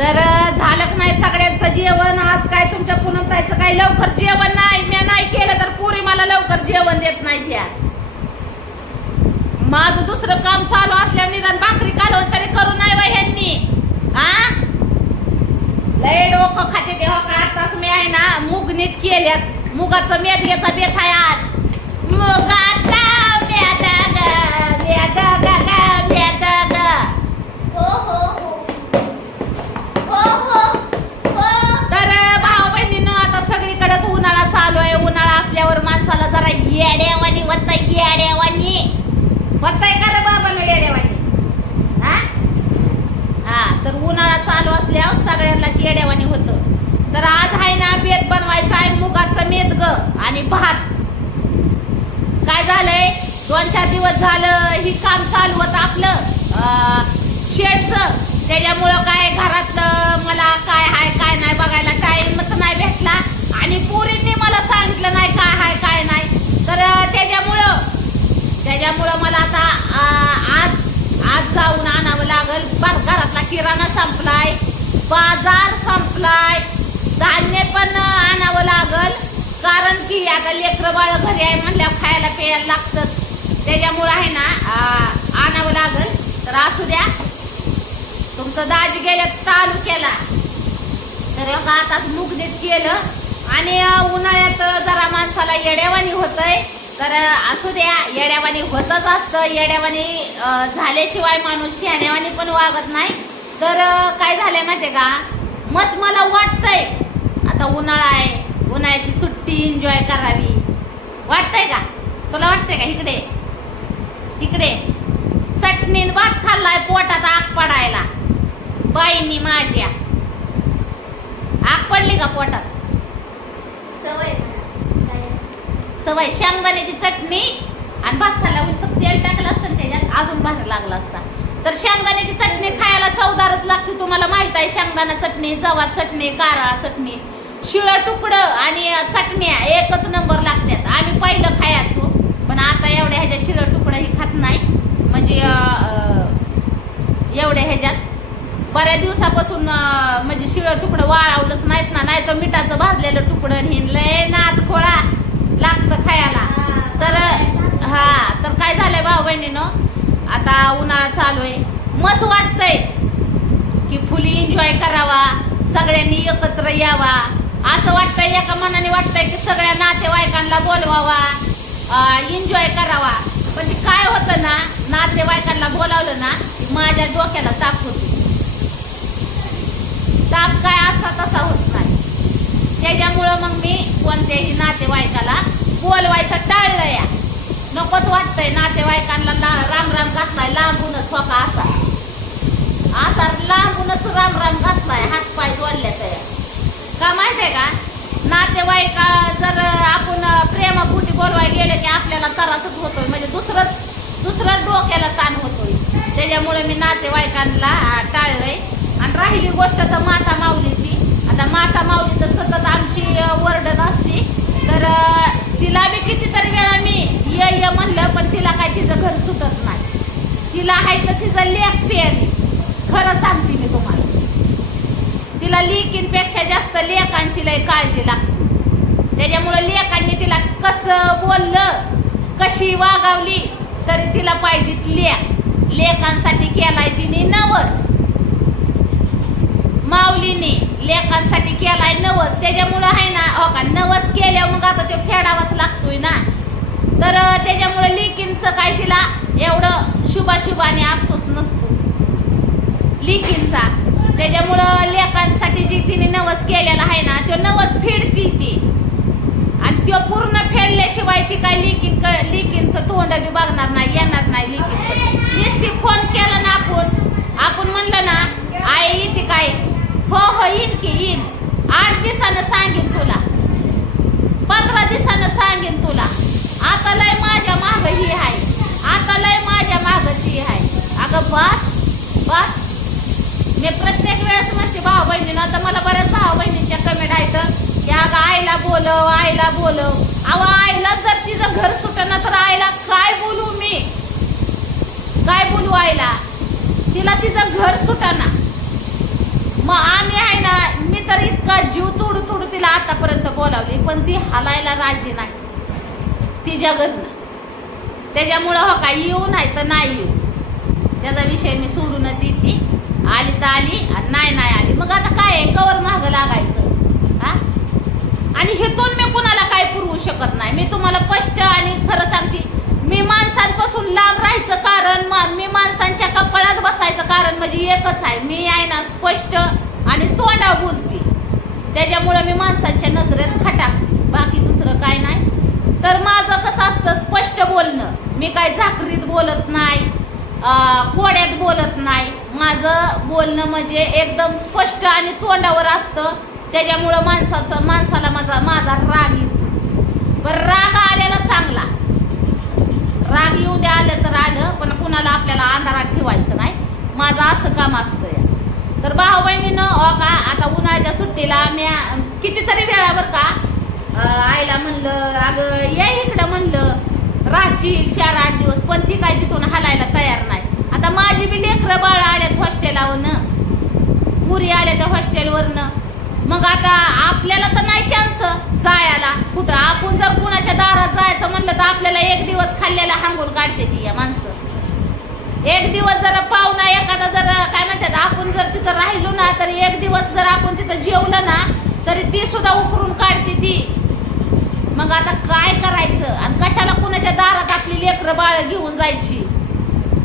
तर झालं की नाही सगळ्यांचं जेवण? आज काय तुमच्या पुनमताईचं काय लवकर जेवण नाही? मी नाही केलं तर पुरी मला लवकर जेवण देत नाही त्या माझं दुसरं काम चालू असल्यावर निदान भाकरी कालवण तरी करू नाही बा ह्यांनी. आ? लय डोकं खाते तेव्हा हो का? आताच मी आहे ना मुग नीट केल्यात. मुगाचं मेदग्याचा बेत आहे आज. मुगाचा मेद ग मेद ग ग मेद ग हो हो हो हो हो हो तर भाऊ बहिणीनं आता सगळीकडेच उन्हाळा चालू आहे उन्हाळा असल्यावर माणसाला जरा येड्यावानी होत येड्यावानी होतंय का रे बाबाला येड्यावानी हा हा तर उन्हाळा चालू सगळ्यांना चेड्यावानी होतं. तर आज आहे ना बेत बनवायचं आहे मुगाचं मेदग आणि भात. काय झालंय? दोन चार दिवस झालं ही काम चालू होतं आपलं शेडचं. त्याच्यामुळं काय घरातलं मला काय हाय काय नाही बघायला टाइमच नाही भेटला. आणि पोरींनी मला सांगितलं नाही काय हाय काय नाही. तर त्याच्यामुळं त्याच्यामुळं मला आता आज आज जाऊन आणावं लागल. घरातला किराणा संपलाय. बाजार संपलाय. धान्य पण आणावं लागल. कारण की आता लेकरं बाळ घरी आहे म्हणल्यावर खायला प्यायला लागतं त्याच्यामुळं आहे ना आणावं लागल. तर असू द्या. तुमचं दाजी चालू तालुक्याला तर बघा आता देत केलं आणि उन्हाळ्यात जरा माणसाला येड्यावानी होतंय. तर असू द्या येड्यावानी होतच असतं. येड्यावानी झाल्याशिवाय माणूस शहाण्यावानी पण वागत नाही. तर काय झालंय माहितीये का? मस्त मला वाटतंय. आता उन्हाळा आहे. उन्हाळ्याची सुट्टी एन्जॉय करावी. वाटतंय का? तुला वाटतंय का? इकडे. तिकडे चटणीन भात खाल्लाय पोटात आग पडायला. बाईनी माझ्या. आग पडली का पोटात? सवय? सवय. शेंगदाण्याची चटणी आणि भात खाल्ला उलसक तेल टाकलं असतं त्याच्यात अजून बाहेर लागला असता. तर शेंगदाण्याची चटणी खायला चवदारच लागते तुम्हाला माहीत आहे. शेंगदाणा चटणी जवा चटणी कारळा चटणी. शिळं तुकडं आणि चटण्या एकच नंबर लागतात. आम्ही पहिलं खायचो पण आता एवढ्या ह्याच्या शिळं तुकडं ही खात नाही. म्हणजे एवढ्या ह्याच्यात. बऱ्याच दिवसापासून म्हणजे शिळं तुकडं वाळवलंच नाहीत ना नाही तर मिठाचं भाजलेलं तुकडं लय नाच खोळा लागतं खायला. तर हा तर काय झालंय भाऊ बहिणीनं? आता उन्हाळा चालू आहे. मस्त वाटतंय की फुली एन्जॉय करावा सगळ्यांनी एकत्र यावा. असं वाटतंय एका मनाने वाटतंय की सगळ्या नातेवाईकांना बोलवावा एन्जॉय करावा. पण ते काय होतं ना नातेवाईकांना बोलावलं ना की माझ्या डोक्याला ताप होते. ताप काय असा तसा होत नाही. त्याच्यामुळं मग मी कोणत्याही नातेवाईकाला बोलवायचं टाळलं या. नकोच वाटतंय नातेवाईकांना ला- राम राम घातलाय लांबूनच हो स्वतः असा? आता लांबूनच राम राम घातलाय हात पाय जोडले तया का माहितीये का? नातेवाईक जर आपण प्रेमापुटी बोलवाय गेले की आपल्याला त्रासच होतोय म्हणजे दुसरंच दुसरं डोक्याला ताण होतोय. त्याच्यामुळे मी नातेवाईकांना अं, टाळलंय. आणि राहिली गोष्ट तर माता माऊलीची. आता माता माऊली तर सतत आमची वर्डन असते. तर तिला बी कितीतरी वेळा मी ये ये म्हणलं पण तिला काय तिचं घर सुटत नाही. तिला आहे तर तिचं लेख पेरली खरं सांगते मी तुम्हाला. तिला लेकींपेक्षा जास्त लेखांची लय काळजी लागते. त्याच्यामुळं लेखांनी तिला कसं बोललं कशी वागावली तरी तिला पाहिजे लेख. लेखांसाठी केलाय तिने नवस. माऊलीने लेखांसाठी केलाय नवस. त्याच्यामुळं आहे ना हो का नवस केल्या मग आता तो फेडावाच लागतोय ना. तर त्याच्यामुळं त्याच्यामुळे काय तिला एवढं शुभाशुभाने अफसोस नसतो. लिकिनचा त्याच्यामुळं लेकांसाठी जी तिने नवस केलेला आहे ना तो नवस फेडती ती. आणि तो पूर्ण फेडल्याशिवाय ती काय लिकीन क लिकिनचं तोंड बी बघणार नाही येणार नाही लिकिन नुसती फोन केला ना आपण आपण म्हणलं ना आई ती काय? हो हो येईन की येईन. आठ दिवसानं सांगेन तुला. पंधरा दिवसानं सांगेन तुला. आता लय माझ्या माग ही आहे. आता लय माझ्या माग ती आहे. अगं बस बस. मी प्रत्येक वेळेस म्हणते भाऊ बहिणीनं तर मला बऱ्याच भाऊ बहिणींच्या कमेंट आहेत. की अगं आईला बोलव आईला बोलव. अहो आईला जर तिचं घर सुटलं तर आईला काय बोलू मी? काय बोलू आईला? तिला तिचं घर सुटाना. मग आम्ही आहे ना तर इतका जीव तोडू तोडू तिला आतापर्यंत बोलावली पण ती हलायला राजी नाही. तिच्या घरनं त्याच्यामुळं हो का येऊ नाही तर नाही येऊ. त्याचा विषय मी सोडून ती ती आली तर आली आणि नाही नाही आली. मग आता काय आहे? कवर महाग लागायचं. हा? आणि हेतून मी कुणाला काय पुरवू शकत नाही? मी तुम्हाला स्पष्ट आणि खरं सांगते मी माणसांपासून लांब राहायचं कारण मी मी माणसांच्या कपाळात बसायचं कारण म्हणजे एकच आहे मी आहे ना स्पष्ट आणि तोंडा बोलते त्याच्यामुळं मी माणसांच्या नजरेत खटा बाकी दुसरं काय नाही तर माझं कसं असतं स्पष्ट बोलणं मी काय झाकरीत बोलत नाही अं, कोड्यात बोलत नाही. माझं बोलणं म्हणजे एकदम स्पष्ट आणि तोंडावर असतं. त्याच्यामुळं माणसाचं माणसाला माझा माझा राग येतो. पण राग आलेला चांगला. राग येऊ द्या आलं तर आलं पण कुणाला आपल्याला अंधारात ठेवायचं नाही. माझं असं काम असतं तर भाऊ बहिणीनं हो का आता उन्हाळ्याच्या सुट्टीला मी कितीतरी वेळावर बरं का आईला म्हणलं अगं या इकडं म्हणलं. राहतील चार आठ दिवस पण ती काय तिथून हलायला तयार नाही. आता माझी बी लेकरं बाळ आल्यात हॉस्टेलावरनं. पुरी आल्या त्या हॉस्टेलवरनं. मग आता आपल्याला तर नाही चान्स जायला. कुठं आपण जर कुणाच्या दारात जायचं म्हणलं तर आपल्याला एक दिवस खाल्ल्याला हांगून काढते ती या माणसं. एक दिवस जर पाहुणा एखादा जर काय म्हणतात आपण जर तिथं राहिलो ना तर एक दिवस जर आपण तिथं जेवलं ना तरी ती सुद्धा उकरून काढते ती. मग आता काय करायचं? आणि कशाला कुणाच्या दारात आपली लेकरं बाळ घेऊन जायची?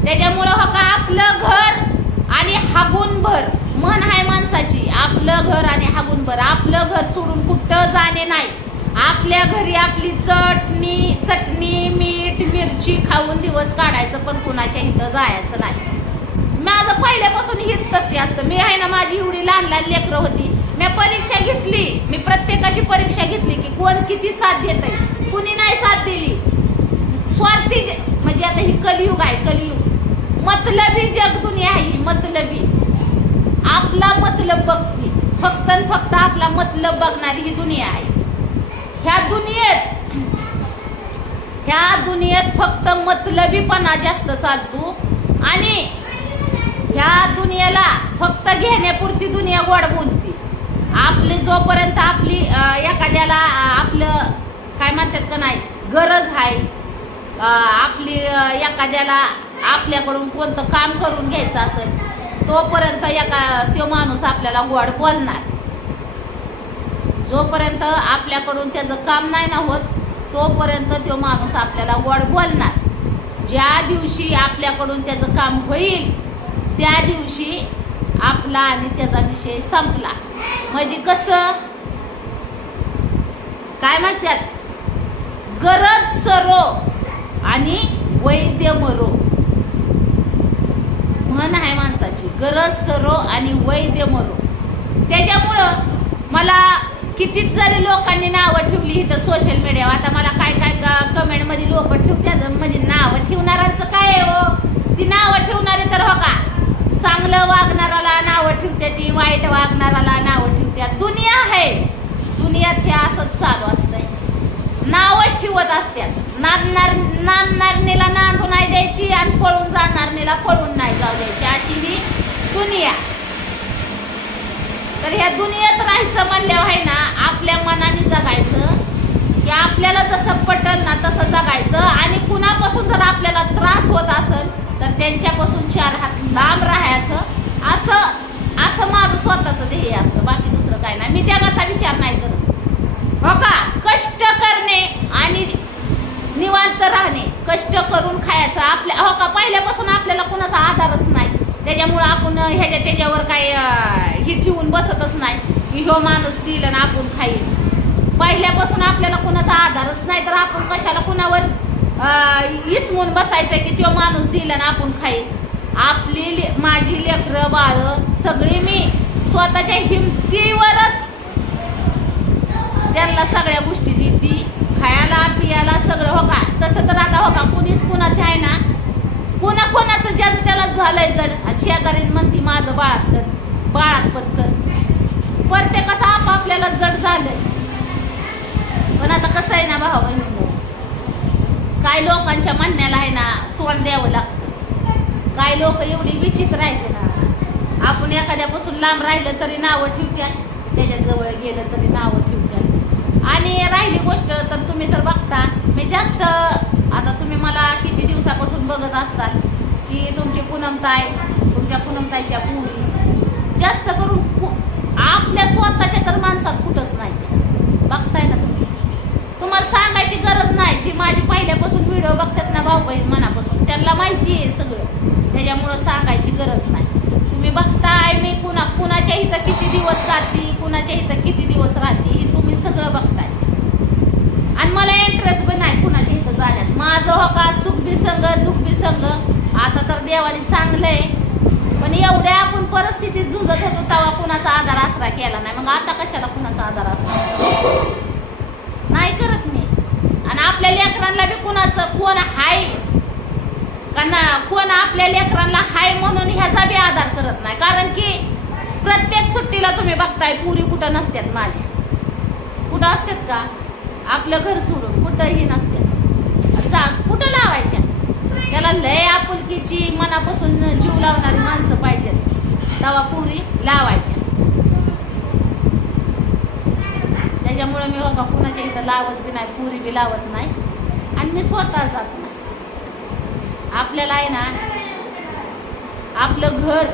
त्याच्यामुळं हो का आपलं घर आणि हागून भर. मन आहे माणसाची. आपलं घर आणि हागून भर. आपलं घर सोडून कुठं जाणे नाही. आपल्या घरी आपली चटणी चटणी मीठ मिरची खाऊन दिवस काढायचं पण कुणाच्या इथं जायचं नाही. माझं पहिल्यापासून हित तथ्य असतं. मी आहे ना माझी एवढी लहान लहान लेकरं होती. मी परीक्षा घेतली. मी प्रत्येकाची परीक्षा घेतली की कोण किती साथ देत आहे कुणी नाही साथ दिली. स्वार्थी म्हणजे आता ही कलियुग आहे कलियुग. मतलबी जग दुनिया आहे ही मतलबी. आपला मतलब बघते. फक्त आणि फक्त आपला मतलब बघणारी ही दुनिया आहे. ह्या दुनियेत ह्या दुनियेत फक्त मतलबीपणा जास्त चालतो आणि ह्या दुनियेला फक्त घेण्यापुरती दुनिया गोड बोलते आपली जोपर्यंत आपली एखाद्याला आपलं काय म्हणतात का नाही गरज आहे आपली एखाद्याला आपल्याकडून कोणतं काम करून घ्यायचं असेल तोपर्यंत एका तो माणूस आपल्याला गोड बोलणार. जोपर्यंत आपल्याकडून त्याचं काम नाही ना होत तोपर्यंत तो माणूस आपल्याला गोड बोलणार. ज्या दिवशी आपल्याकडून त्याचं काम होईल त्या दिवशी आपला आणि त्याचा विषय संपला. म्हणजे कसं? काय म्हणतात? गरज सरो आणि वैद्य मरो. म्हण आहे माणसाची गरज सरो आणि वैद्य मरो. त्याच्यामुळं मला कितीच जरी लोकांनी नावं ठेवली इथं सोशल मीडियावर आता मला काय काय कमेंटमध्ये लोक ठेवतात म्हणजे नावं ठेवणाऱ्यांचं काय आहे हो? ती नावं ठेवणारे तर हो का चांगलं वागणाराला नावं ठेवते ती वाईट वागणाराला नावं ठेवतात दुनिया आहे दुनियात हे असंच चालू असतंय. नावच ठेवत असत्यात. नांदणार नांदणारणीला नांदू नाही द्यायची आणि पळून जाणारणीला पळून नाही जाऊ द्यायची. अशी ही दुनिया. तर ह्या दुनियेत राहायचं म्हणल्यावर आहे ना आपल्या मनाने जगायचं. की आपल्याला जसं पटल ना तसं जगायचं. आणि कुणापासून जर आपल्याला त्रास होत असेल तर त्यांच्यापासून चार हात लांब राहायचं असं असं माझं स्वतःचं ध्येय असतं बाकी दुसरं काय नाही मी जगाचा विचार नाही करत हो का कष्ट करणे आणि निवांत राहणे कष्ट करून आपल्या हो का पहिल्यापासून आपल्याला कुणाचा आधारच नाही. त्याच्यामुळं आपण ह्याच्या त्याच्यावर काय हे ठेवून बसतच नाही. की ह्यो माणूस दिलं ना आपण खाईल. पहिल्यापासून आपल्याला कुणाचा आधारच नाही तर आपण कशाला कुणावर इसमून बसायचं की तो माणूस दिला ना आपण खाईल. आपली ले- माझी लेकरं बाळ सगळी मी स्वतःच्या हिमतीवरच त्यांना सगळ्या गोष्टी खायला पियाला सगळं हो का? तसं तर आता हो का कुणीच कुणाचे आहे ना कोणा कोणाचं ज्याचं त्याला झालंय जड. आणि शेजारी म्हणती माझं बाळात कर बाळात पण कर. प्रत्येकाचं आपापल्याला जड झालंय. पण आता कसं आहे ना भाऊ बहिणींनो काय लोकांच्या म्हणण्याला आहे ना तोंड द्यावं लागतं. काय लोक एवढी विचित्र आहेत ना आपण एखाद्यापासून लांब राहिलं तरी नावं ठेवत्या. त्याच्याजवळ गेलं तरी नावं ठेवत्या. आणि राहिली गोष्ट तर तुम्ही तर बघता. मी जास्त आता तुम्ही मला किती दिवसापासून बघत असताल की तुमची पूनमताई तुमच्या पूनमताईच्या पुरी. जास्त करून कु- आपल्या स्वतःच्या तर माणसात कुठंच नाही बघताय ना तुम्ही? तुम्हाला सांगायची गरज नाही जी माझी पहिल्यापासून व्हिडिओ बघतात ना भाऊ बहीण मनापासून. त्यांना माहिती आहे सगळं. त्याच्यामुळं सांगायची गरज नाही. तुम्ही बघताय मी कुणा कुणाच्या इथं किती दिवस राहते कुणाच्या इथं किती दिवस राहते हे सगळं बघताय आणि मला इंटरेस्ट पण नाही कुणाच्या इथं जाण्यात. माझं हो का सुख बी संग दुःख बी संग. आता तर देवाने चांगलं आहे पण एवढ्या आपण परिस्थितीत झुजत होतो तेव्हा कुणाचा आधार आसरा केला नाही. मग आता कशाला कुणाचा आधार आसरा? नाही करत मी. आणि आपल्या लेकरांना बी कुणाचं कोण हाय? का ना कोण आपल्या लेकरांना हाय म्हणून ह्याचा बी आधार करत नाही. कारण की प्रत्येक सुट्टीला तुम्ही बघताय पुरी कुठं नसतात माझी. कुठं असतात का? आपलं घर सोडून कुठंही नसतात. जा कुठं लावायच्या? त्याला लय आपुलकीची मनापासून जीव लावणारी माणसं पाहिजेत. तवा पुरी लावायच्या. त्याच्यामुळे मी बघा कुणाच्या इथं लावत बी नाही पुरी बी लावत नाही. आणि मी स्वतः जात नाही. आपल्याला आहे ना आपलं घर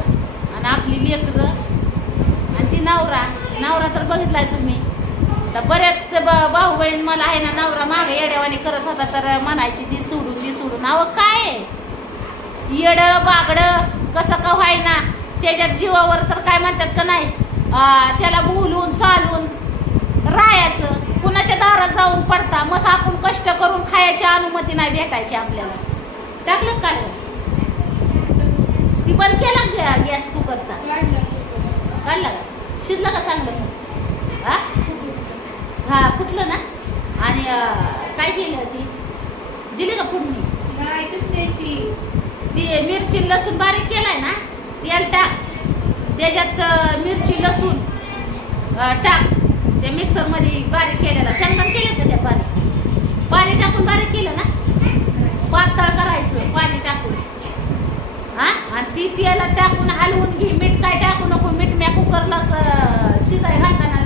आणि आपली लेकरं आणि ती नवरा नवरा तर बघितलाय तुम्ही. आता बरेच ते भाऊ बहीण मला आहे ना नवरा मागे येड्यावानी करत होता तर म्हणायची ती सोडून ती सोडून. अहो काय? येड बागड कसं का व्हायना? त्याच्यात जीवावर तर काय म्हणतात का नाही? त्याला बोलून चालून राहायचं. कुणाच्या दारात जाऊन पडता? मग आपण कष्ट करून खायची अनुमती नाही भेटायची आपल्याला. टाकलं का ती बंद केला गॅस कुकरचा? काढला. शिजलं का चांगलं? फुटलं ना? आणि काय केलं ती? दिली का फोडणी? नाही कशाची ती मिरची लसूण बारीक केलाय ना? तेल टाक. त्याच्यात मिरची लसूण टाक. त्या मिक्सरमध्ये बारीक केलेला. शेंगदाण केले का त्या बारीक? पाणी टाकून बारीक केलं ना? पातळ करायचं पाणी टाकून. हा? आणि ती तेलात टाकून हलवून घे. मीठ काय टाकू नको? मीठ म्या कुकरला शिजाय घालताना.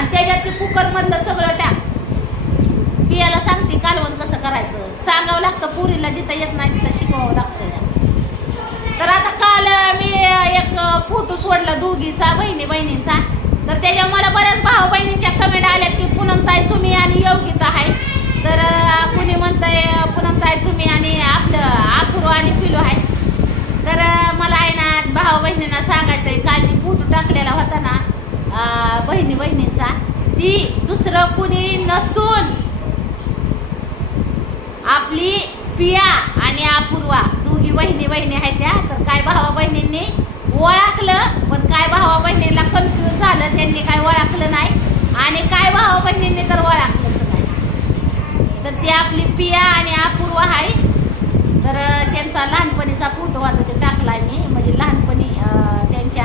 आणि त्याच्यात ते कुकर मधलं सगळं टाक. पियाला सांगते कालवण कसं करायचं? सांगावं लागतं पुरीला जिथं येत नाही तिथं शिकवावं लागतं तर आता काल मी एक फोटो सोडला दोघीचा बहिणी बहिणींचा. तर त्याच्या मला बऱ्याच भाऊ बहिणींच्या कमेंट आल्यात की पूनमताई तुम्ही आणि योगिता आहे. तर कुणी म्हणताय पूनमताई तुम्ही आणि आपलं आपुरो आणि पिलो आहे. तर मला आहे ना भाऊ बहिणींना सांगायचंय काल जी फोटो टाकलेला होता ना बहिणी बहिणींचा ती दुसरं कुणी नसून आपली पिया आणि अपूर्वा दोघी बहिणी बहिणी आहेत त्या. तर काय भावा बहिणींनी ओळखलं पण काय भावा बहिणीला कन्फ्यूज झालं त्यांनी काय ओळखलं नाही. आणि काय भावा बहिणींनी तर ओळखलंच नाही. तर ती आपली पिया आणि अपूर्वा आहे. तर त्यांचा लहानपणीचा फोटो आता ते टाकलाय मी म्हणजे लहानपणी अं, त्यांच्या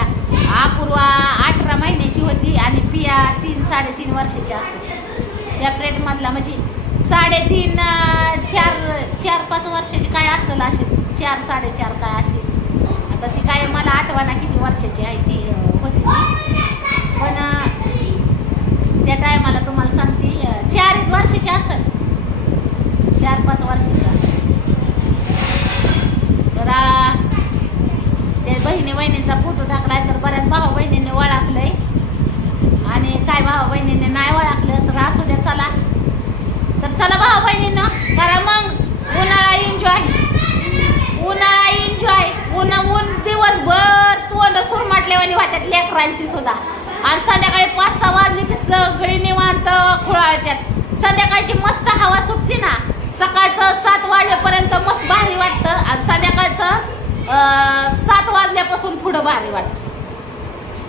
अपूर्वा अठरा महिन्याची होती आणि पिया तीन साडेतीन वर्षाची असेल. त्या प्लेटमधला म्हणजे साडेतीन चार चार पाच वर्षाची काय असेल अशी चार साडेचार काय अशी आता ती काय मला आठवणा किती वर्षाची आहे ती होती. पण त्या टायमाला तुम्हाला सांगते चार एक वर्षाची असेल. चार पाच वर्षाची असेल. तर त्या बहिणी बहिणींचा फोटो टाकलाय तर बऱ्याच भाऊ बहिणींनी ओळखलंय. आणि काय भावा बहिणीने नाही ओळखलं तर असू द्या चला. तर चला भावा बहिणीनं करा मग. उन्हाळा एन्जॉय उन्हाळा एन्जॉय ऊन ऊन दिवसभर तोंड सुरमाटल्यावानी वाटतात लेकरांची सुद्धा. आणि संध्याकाळी पाच सहा वाजली की सगळी निवांत खुळाळत्यात संध्याकाळची मस्त हवा सुटते ना. सकाळचं सात वाजेपर्यंत मस्त भारी वाटतं आणि संध्याकाळचं सात वाजल्यापासून पुढं भारी वाटतं.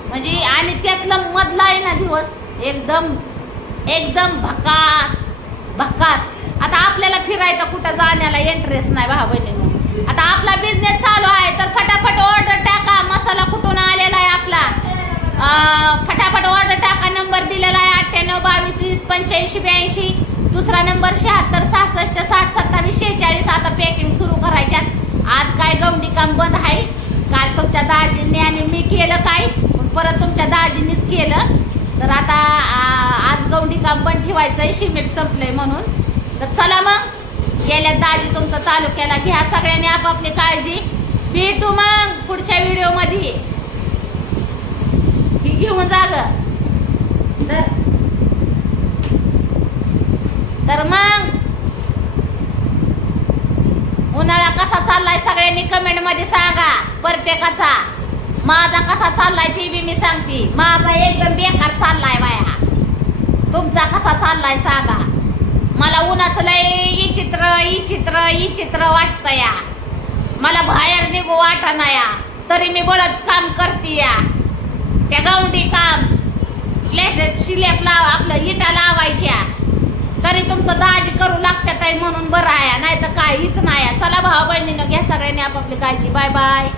म्हणजे आणि त्यातलं मधला आहे ना दिवस एकदम एकदम भकास भकास. आता आपल्याला फिरायचा कुठं जाण्याला इंटरेस्ट नाही भाव बहिणींनो आता आपला बिझनेस चालू आहे तर फटाफट ऑर्डर टाका. मसाला कुठून आलेला आहे आपला? फटाफट ऑर्डर टाका. नंबर दिलेला आहे अठ्ठ्याण्णव बावीस वीस पंच्याऐंशी ब्याऐंशी. दुसरा नंबर शहात्तर सहासष्ट साठ सत्तावीस शेहेचाळीस. आता पॅकिंग सुरू करायच्या आज काय गवंडी काम बंद आहे? काल तुमच्या दाजींनी आणि मी केलं काय? परत तुमच्या दाजींनीच केलं. तर आता आ, आज गौंडी काम पण ठेवायचं आहे सिमेंट संपलंय म्हणून. तर चला मग गेल्या दाजी तुमचा तालुक्याला घ्या सगळ्यांनी आपापली काळजी. भेटू मग पुढच्या व्हिडिओमध्ये ही घेऊन जा तर तर मग उन्हाळा कसा चाललाय सगळ्यांनी कमेंटमध्ये सांगा प्रत्येकाचा. माझा कसा चाललाय ती बी मी सांगते. माझा एकदम बेकार चाललाय बाया. तुमचा कसा चाललाय सांगा. मला उन्हाचं लय विचित्र विचित्र चित्र वाटतं या. मला बाहेर निघू वाटना या. तरी मी बळच काम करते या. त्या गावंडी काम. शिलेप लाव आपलं इटा लावायच्या. तरी तुमचं दाजी करू लागतात म्हणून बरं आहे. नाही तर काहीच नाही चला भाऊ बहिणीनं घ्या सगळ्यांनी आपापली काळजी. Bye bye.